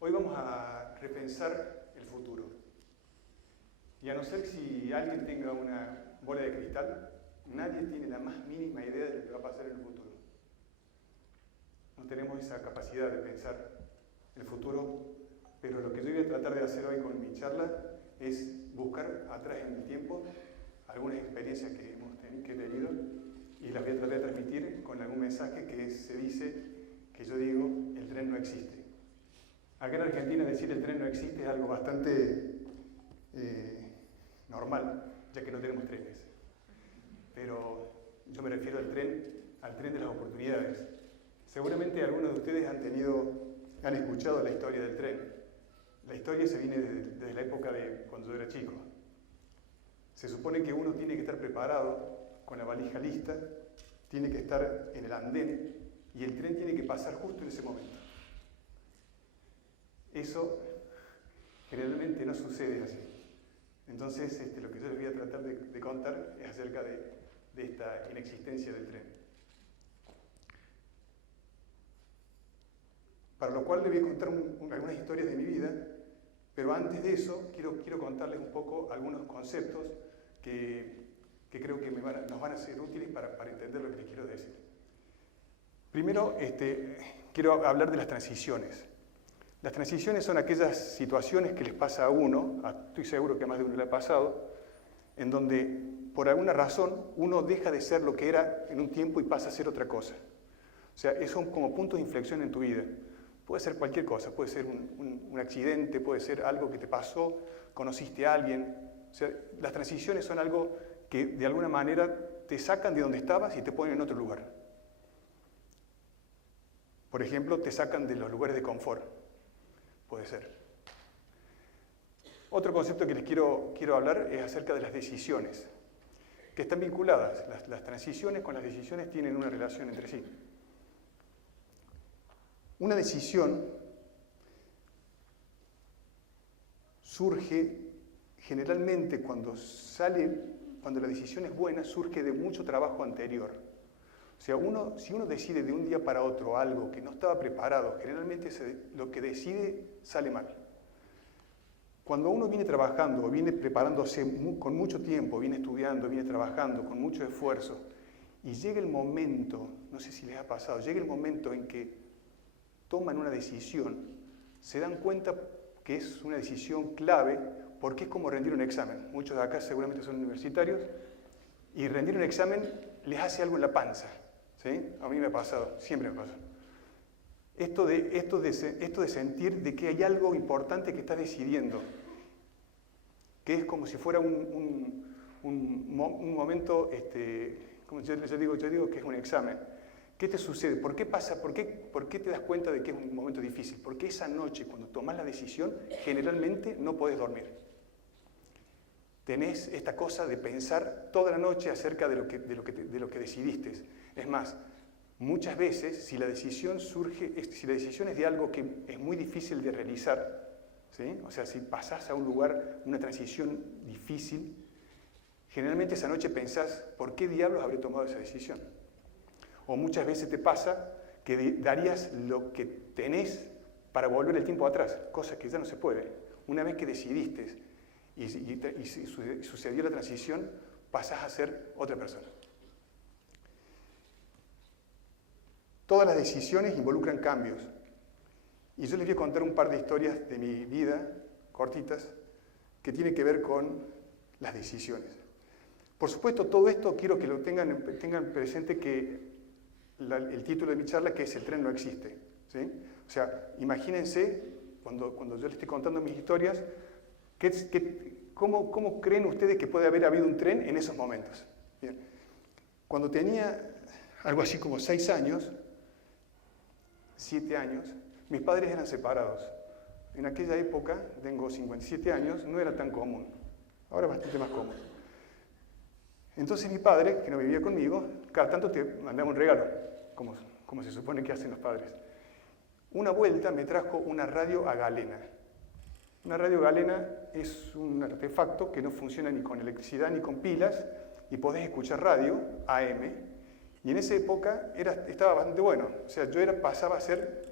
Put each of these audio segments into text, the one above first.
Hoy vamos a repensar el futuro. Y a no ser si alguien tenga una bola de cristal, nadie tiene la más mínima idea de lo que va a pasar en el futuro. No tenemos esa capacidad de pensar el futuro, pero lo que yo voy a tratar de hacer hoy con mi charla es buscar atrás en el tiempo algunas experiencias que he tenido y las voy a tratar de transmitir con algún mensaje que se dice, que yo digo, el tren no existe. Acá en Argentina decir el tren no existe es algo bastante normal, ya que no tenemos trenes. Pero yo me refiero al tren de las oportunidades. Seguramente algunos de ustedes han escuchado la historia del tren. La historia se viene desde la época de cuando yo era chico. Se supone que uno tiene que estar preparado, con la valija lista, tiene que estar en el andén y el tren tiene que pasar justo en ese momento. Eso generalmente no sucede así. Entonces, lo que yo les voy a tratar de contar es acerca de esta inexistencia del tren. Para lo cual les voy a contar algunas historias de mi vida, pero antes de eso quiero contarles un poco algunos conceptos que creo que nos van a ser útiles para entender lo que les quiero decir. Primero, quiero hablar de las transiciones. Las transiciones son aquellas situaciones que les pasa a uno, estoy seguro que a más de uno le ha pasado, en donde por alguna razón uno deja de ser lo que era en un tiempo y pasa a ser otra cosa. O sea, son como puntos de inflexión en tu vida. Puede ser cualquier cosa, puede ser un accidente, puede ser algo que te pasó, conociste a alguien. O sea, las transiciones son algo que de alguna manera te sacan de donde estabas y te ponen en otro lugar. Por ejemplo, te sacan de los lugares de confort. Puede ser. Otro concepto que les quiero hablar es acerca de las decisiones, que están vinculadas. Las transiciones con las decisiones tienen una relación entre sí. Una decisión surge generalmente cuando la decisión es buena, surge de mucho trabajo anterior. O sea, si uno decide de un día para otro algo que no estaba preparado, generalmente lo que decide sale mal. Cuando uno viene trabajando o viene preparándose con mucho tiempo, viene estudiando, viene trabajando con mucho esfuerzo, y llega el momento, no sé si les ha pasado, llega el momento en que toman una decisión, se dan cuenta que es una decisión clave porque es como rendir un examen. Muchos de acá seguramente son universitarios y rendir un examen les hace algo en la panza. ¿Sí? A mí me ha pasado, siempre me pasa. Esto de sentir de que hay algo importante que estás decidiendo, que es como si fuera un momento, como yo digo que es un examen. ¿Qué te sucede? ¿Por qué pasa? ¿Por qué te das cuenta de que es un momento difícil? Porque esa noche, cuando tomás la decisión, generalmente no podés dormir. Tenés esta cosa de pensar toda la noche acerca de lo que decidiste. Es más, muchas veces, si la decisión es de algo que es muy difícil de realizar, ¿sí? O sea, si pasás a un lugar, una transición difícil, generalmente esa noche pensás, ¿por qué diablos habré tomado esa decisión? O muchas veces te pasa que darías lo que tenés para volver el tiempo atrás, cosa que ya no se puede. Una vez que decidiste y sucedió la transición, pasás a ser otra persona. Todas las decisiones involucran cambios. Y yo les voy a contar un par de historias de mi vida, cortitas, que tienen que ver con las decisiones. Por supuesto, todo esto quiero que lo tengan presente que el título de mi charla, que es El tren no existe. ¿Sí? O sea, imagínense, cuando yo les estoy contando mis historias, ¿cómo creen ustedes que puede haber habido un tren en esos momentos? Bien. Cuando tenía algo así como 6 años, 7 años, mis padres eran separados. En aquella época, tengo 57 años, no era tan común. Ahora es bastante más común. Entonces mi padre, que no vivía conmigo, cada tanto te mandaba un regalo, como se supone que hacen los padres. Una vuelta me trajo una radio a galena. Una radio galena es un artefacto que no funciona ni con electricidad ni con pilas y podés escuchar radio, AM, y en esa época estaba bastante bueno. O sea, pasaba a ser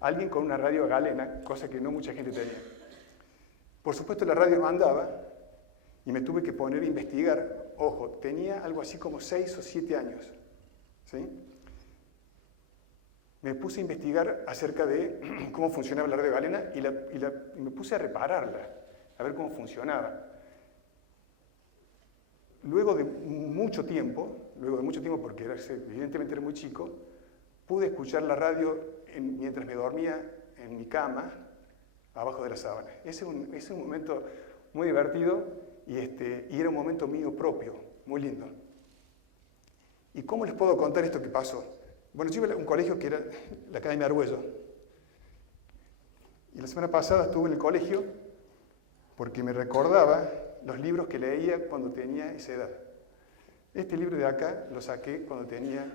alguien con una radio galena, cosa que no mucha gente tenía. Por supuesto la radio no andaba y me tuve que poner a investigar. Ojo, tenía algo así como 6 o 7 años. ¿Sí? Me puse a investigar acerca de cómo funcionaba la radio galena y me puse a repararla, a ver cómo funcionaba. Luego de mucho tiempo, porque evidentemente era muy chico, pude escuchar la radio mientras me dormía en mi cama, abajo de la sábana. Ese es un momento muy divertido y era un momento mío propio, muy lindo. ¿Y cómo les puedo contar esto que pasó? Bueno, yo iba a un colegio que era la Academia Argüello. Y la semana pasada estuve en el colegio porque me recordaba los libros que leía cuando tenía esa edad. Este libro de acá lo saqué cuando tenía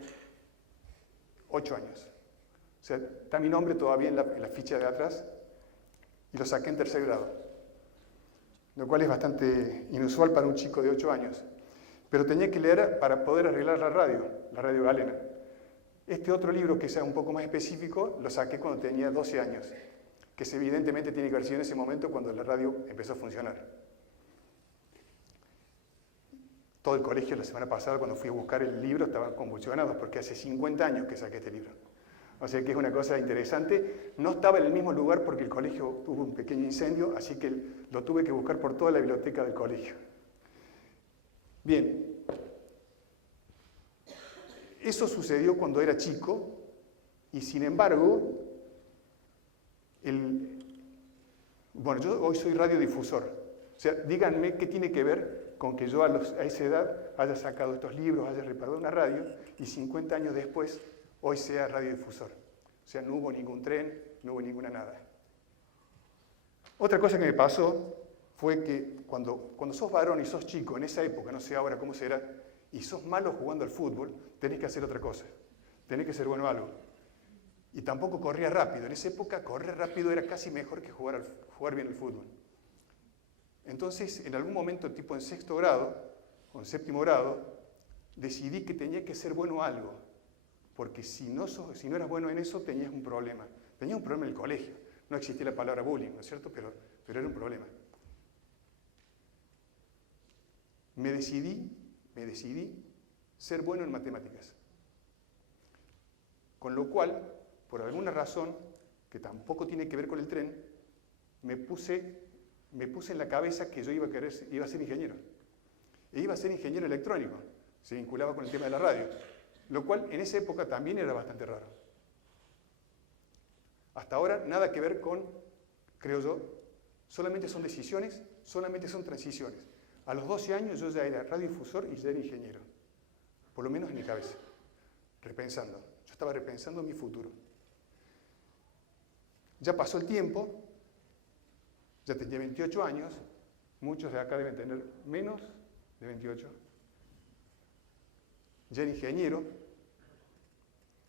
8 años. O sea, está mi nombre todavía en la ficha de atrás y lo saqué en 3er grado. Lo cual es bastante inusual para un chico de 8 años. Pero tenía que leer para poder arreglar la radio galena. Este otro libro, que sea un poco más específico, lo saqué cuando tenía 12 años, que evidentemente tiene que haber sido en ese momento cuando la radio empezó a funcionar. Todo el colegio la semana pasada, cuando fui a buscar el libro, estaban convulsionados porque hace 50 años que saqué este libro. O sea que es una cosa interesante. No estaba en el mismo lugar porque el colegio tuvo un pequeño incendio, así que lo tuve que buscar por toda la biblioteca del colegio. Bien. Eso sucedió cuando era chico y sin embargo, yo hoy soy radiodifusor. O sea, díganme qué tiene que ver con que yo a esa edad haya sacado estos libros, haya reparado una radio y 50 años después hoy sea radiodifusor. O sea, no hubo ningún tren, no hubo ninguna nada. Otra cosa que me pasó fue que cuando sos varón y sos chico, en esa época, no sé ahora cómo será, y sos malo jugando al fútbol, tenés que hacer otra cosa. Tenés que ser bueno en algo. Y tampoco corría rápido. En esa época, correr rápido era casi mejor que jugar bien al fútbol. Entonces, en algún momento, tipo en 6º grado, o en 7º grado, decidí que tenía que ser bueno en algo. Porque si no eras bueno en eso, tenías un problema. Tenías un problema en el colegio. No existía la palabra bullying, ¿no es cierto? Pero era un problema. Me decidí ser bueno en matemáticas. Con lo cual, por alguna razón, que tampoco tiene que ver con el tren, me puse en la cabeza que yo iba a ser ingeniero. E iba a ser ingeniero electrónico. Se vinculaba con el tema de la radio. Lo cual en esa época también era bastante raro. Hasta ahora nada que ver con, creo yo, solamente son decisiones, solamente son transiciones. A los 12 años yo ya era radiodifusor y ya era ingeniero. Por lo menos en mi cabeza. Repensando. Yo estaba repensando mi futuro. Ya pasó el tiempo. Ya tenía 28 años. Muchos de acá deben tener menos de 28. Ya era ingeniero.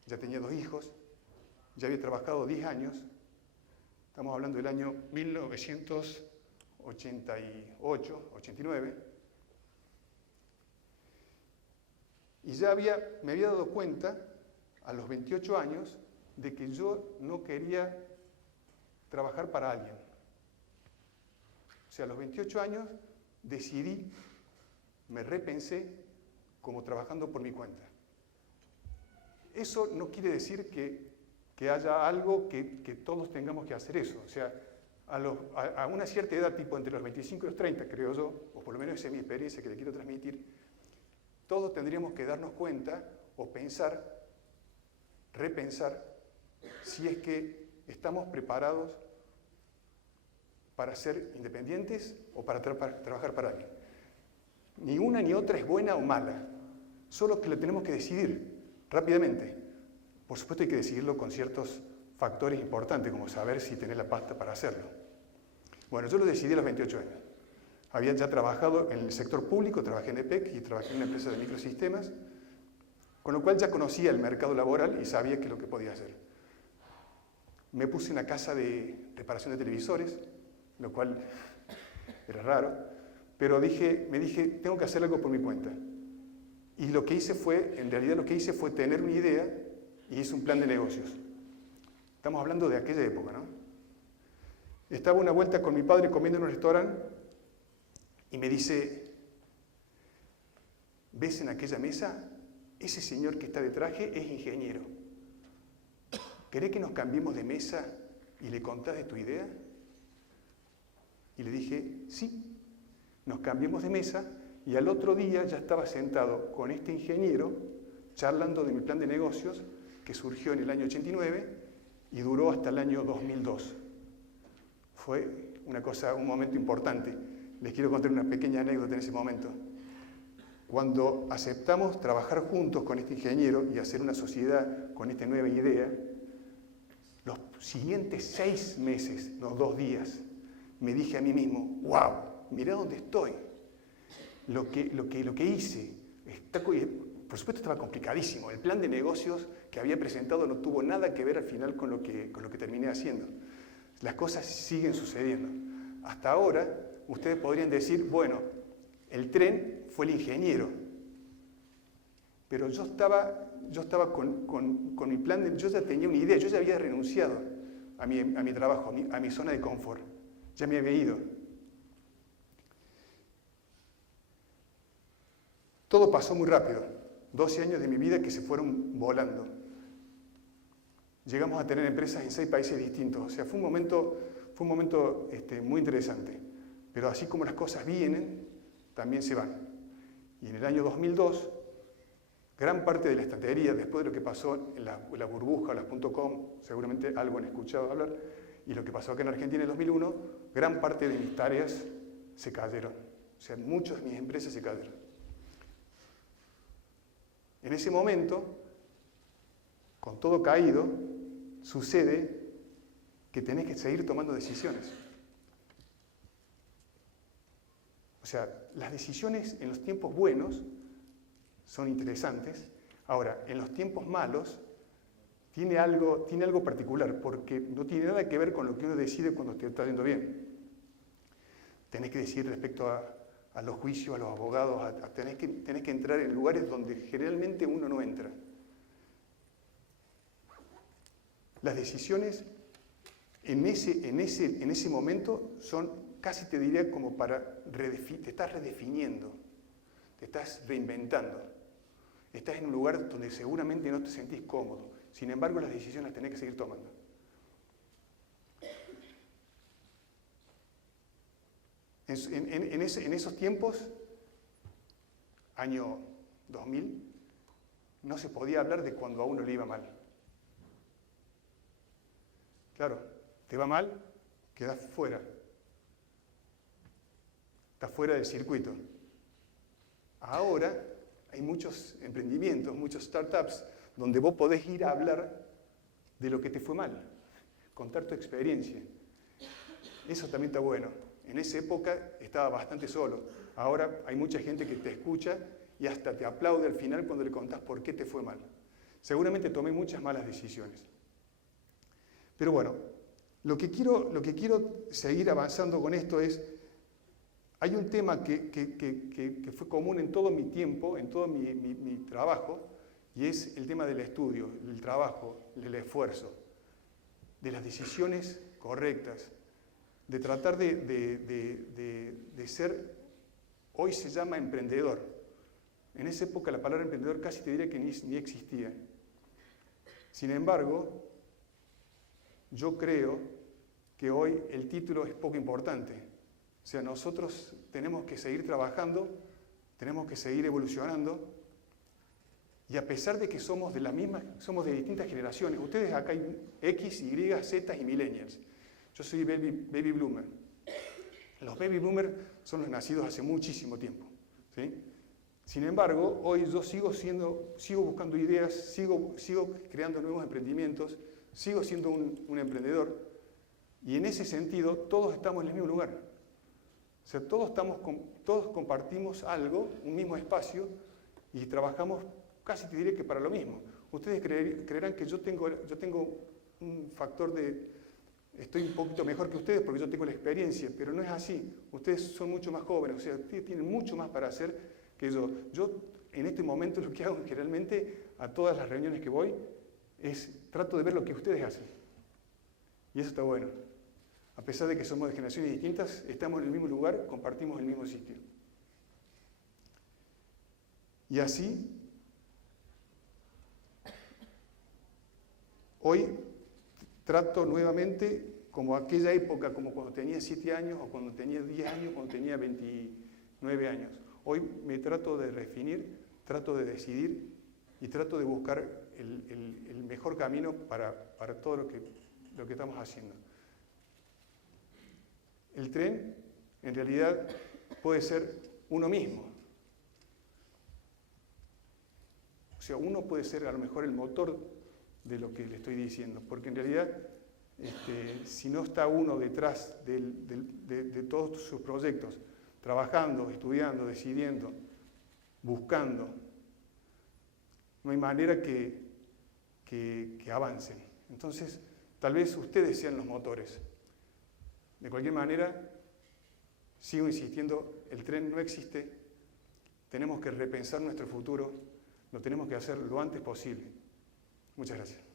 Ya tenía 2 hijos. Ya había trabajado 10 años. Estamos hablando del año 1988, 89. Y ya me había dado cuenta, a los 28 años, de que yo no quería trabajar para alguien. O sea, a los 28 años decidí, me repensé como trabajando por mi cuenta. Eso no quiere decir que haya algo que todos tengamos que hacer eso. O sea, a una cierta edad, tipo entre los 25 y los 30, creo yo, o por lo menos esa es mi experiencia que le quiero transmitir, todos tendríamos que darnos cuenta o repensar, si es que estamos preparados para ser independientes o para trabajar para alguien. Ni una ni otra es buena o mala, solo que lo tenemos que decidir rápidamente. Por supuesto hay que decidirlo con ciertos factores importantes, como saber si tenés la pasta para hacerlo. Bueno, yo lo decidí a los 28 años. Había ya trabajado en el sector público, trabajé en EPEC y trabajé en una empresa de microsistemas, con lo cual ya conocía el mercado laboral y sabía qué es lo que podía hacer. Me puse en la casa de reparación de televisores, lo cual era raro, pero me dije, tengo que hacer algo por mi cuenta. Y en realidad lo que hice fue tener una idea y hice un plan de negocios. Estamos hablando de aquella época, ¿no? Estaba una vuelta con mi padre comiendo en un restaurante y me dice, ¿ves en aquella mesa? Ese señor que está de traje es ingeniero. ¿Querés que nos cambiemos de mesa y le contás de tu idea? Y le dije, sí. Nos cambiamos de mesa y al otro día ya estaba sentado con este ingeniero charlando de mi plan de negocios que surgió en el año 89 y duró hasta el año 2002. Fue un momento importante. Les quiero contar una pequeña anécdota en ese momento. Cuando aceptamos trabajar juntos con este ingeniero y hacer una sociedad con esta nueva idea, los siguientes 6 meses, los 2 días, me dije a mí mismo, wow, mirá dónde estoy. Lo que hice, por supuesto estaba complicadísimo. El plan de negocios que había presentado no tuvo nada que ver al final con lo que terminé haciendo. Las cosas siguen sucediendo. Hasta ahora, ustedes podrían decir, bueno, el tren fue el ingeniero. Pero yo estaba con mi plan, yo ya tenía una idea, yo ya había renunciado a mi trabajo, a mi zona de confort. Ya me había ido. Todo pasó muy rápido. 12 años de mi vida que se fueron volando. Llegamos a tener empresas en 6 países distintos. O sea, fue un momento muy interesante. Pero así como las cosas vienen, también se van. Y en el año 2002, gran parte de la estantería, después de lo que pasó en la burbuja, las .com, seguramente algo han escuchado hablar, y lo que pasó acá en Argentina en el 2001, gran parte de mis tareas se cayeron. O sea, muchas de mis empresas se cayeron. En ese momento, con todo caído, sucede que tenés que seguir tomando decisiones. O sea, las decisiones en los tiempos buenos son interesantes. Ahora, en los tiempos malos, tiene algo particular, porque no tiene nada que ver con lo que uno decide cuando te está yendo bien. Tenés que decidir respecto a los juicios, a los abogados, tenés que entrar en lugares donde generalmente uno no entra. Las decisiones en ese momento son, casi te diría, como te estás redefiniendo, te estás reinventando. Estás en un lugar donde seguramente no te sentís cómodo. Sin embargo, las decisiones las tenés que seguir tomando. En esos tiempos, año 2000, no se podía hablar de cuando a uno le iba mal. Claro, te va mal, quedás fuera. Estás fuera del circuito. Ahora hay muchos emprendimientos, muchos startups, donde vos podés ir a hablar de lo que te fue mal, contar tu experiencia. Eso también está bueno. En esa época estaba bastante solo. Ahora hay mucha gente que te escucha y hasta te aplaude al final cuando le contás por qué te fue mal. Seguramente tomé muchas malas decisiones. Pero bueno, lo que quiero seguir avanzando con esto es, hay un tema que fue común en todo mi tiempo, en todo mi trabajo, y es el tema del estudio, el trabajo, el esfuerzo, de las decisiones correctas, de tratar de ser, hoy se llama emprendedor. En esa época la palabra emprendedor casi te diría que ni existía. Sin embargo, yo creo que hoy el título es poco importante. O sea, nosotros tenemos que seguir trabajando, tenemos que seguir evolucionando, y a pesar de que somos de distintas generaciones, ustedes acá hay X, Y, Z y Millennials. Yo soy baby bloomer. Los baby boomers son los nacidos hace muchísimo tiempo, ¿sí? Sin embargo, hoy yo sigo buscando ideas, sigo creando nuevos emprendimientos, sigo siendo un emprendedor, y en ese sentido todos estamos en el mismo lugar. O sea, todos compartimos algo, un mismo espacio, y trabajamos casi te diré que para lo mismo. Ustedes creerán que yo tengo un factor estoy un poquito mejor que ustedes porque yo tengo la experiencia, pero no es así. Ustedes son mucho más jóvenes, o sea, ustedes tienen mucho más para hacer que yo. Yo, en este momento, lo que hago generalmente a todas las reuniones que voy es trato de ver lo que ustedes hacen. Y eso está bueno. A pesar de que somos de generaciones distintas, estamos en el mismo lugar, compartimos el mismo sitio. Y así, hoy trato nuevamente como aquella época, como cuando tenía 7 años, o cuando tenía 10 años, cuando tenía 29 años. Hoy me trato de definir, trato de decidir y trato de buscar el mejor camino para todo lo que estamos haciendo. El tren, en realidad, puede ser uno mismo. O sea, uno puede ser a lo mejor el motor de lo que le estoy diciendo, porque en realidad, si no está uno detrás de todos sus proyectos, trabajando, estudiando, decidiendo, buscando, no hay manera que avancen. Entonces, tal vez ustedes sean los motores. De cualquier manera, sigo insistiendo, el tren no existe, tenemos que repensar nuestro futuro, lo tenemos que hacer lo antes posible. Muchas gracias.